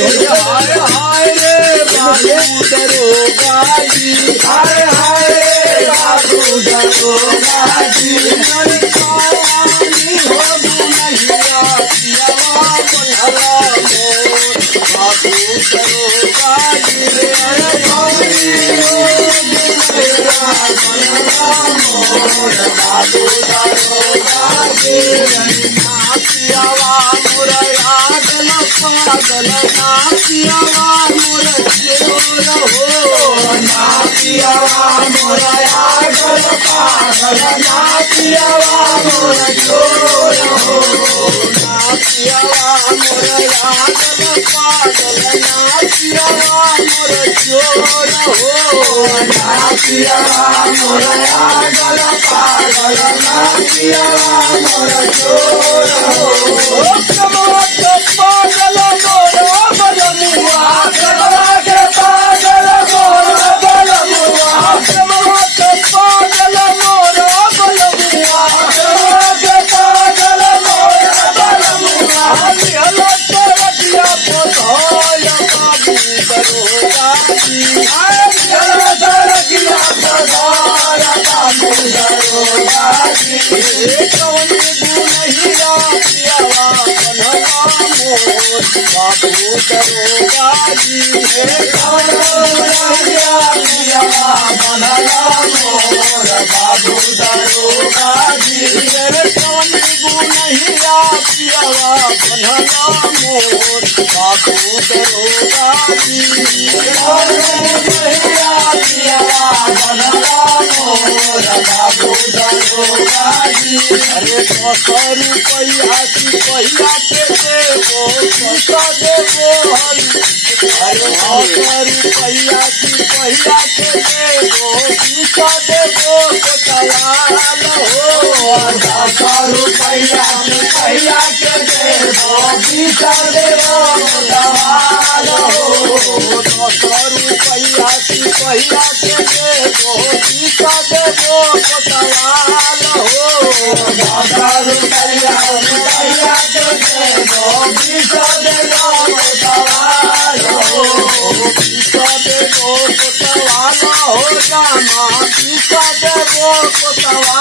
हाय हाय रे बाबू दरोगा जी, हाय हाय रे बाबू दरोगा जी, नरकानी हो दुनहिया पियावा बनला मोर बाबू दरोगा जी, अरे गौरी हो दुनहिया बनला मोर बाबू दरोगा जी, पियावा मोर यादल पागल ना पियावा मोर चोर हो, ना पियावा मोर यादल पागल ना पियावा मोर चोर हो, ना पियावा मोर यादल पागल ना पियावा मोर चोर हो, ना पियावा मोर यादल पागल ना पियावा मोर चोर हो, कमला के पागल मोर बलमुआ, कमला के पागल मोर बलमुआ, कमला के पागल मोर बलमुआ, कमला के पागल मोर बलमुआ, निहला तरतिया पधाय बाबू दरोगा जी, निहला तरतिया पधाय बाबू दरोगा जी, कौन दुनहिया पियावा बनला मोर बाबू दरोगा जी, कौन दुनहिया पियावा बनला मोर बाबू दरोगा जी, कौन दुनहिया पियावा बनला मोर बाबू दरोगा जी, कौन दुनहिया पियावा बनला मोर बाबू दरोगा जी, अरे 100 रुपया सिपहिया के देवो पैसा देवो हरि, अरे 100 रुपया सिपहिया के देवो पैसा देवो कोतवाल हो, 100 रुपया सिपहिया के देवो पैसा देवो कोतवाल हो, 100 रुपया सिपहिया के देवो पैसा देवो कोतवाल हो, 100 रुपया सिपहिया के देवो पैसा देवो कोतवाल हो, पैसा देवो कोतवाल हो, रामा पैसा देवो कोतवाल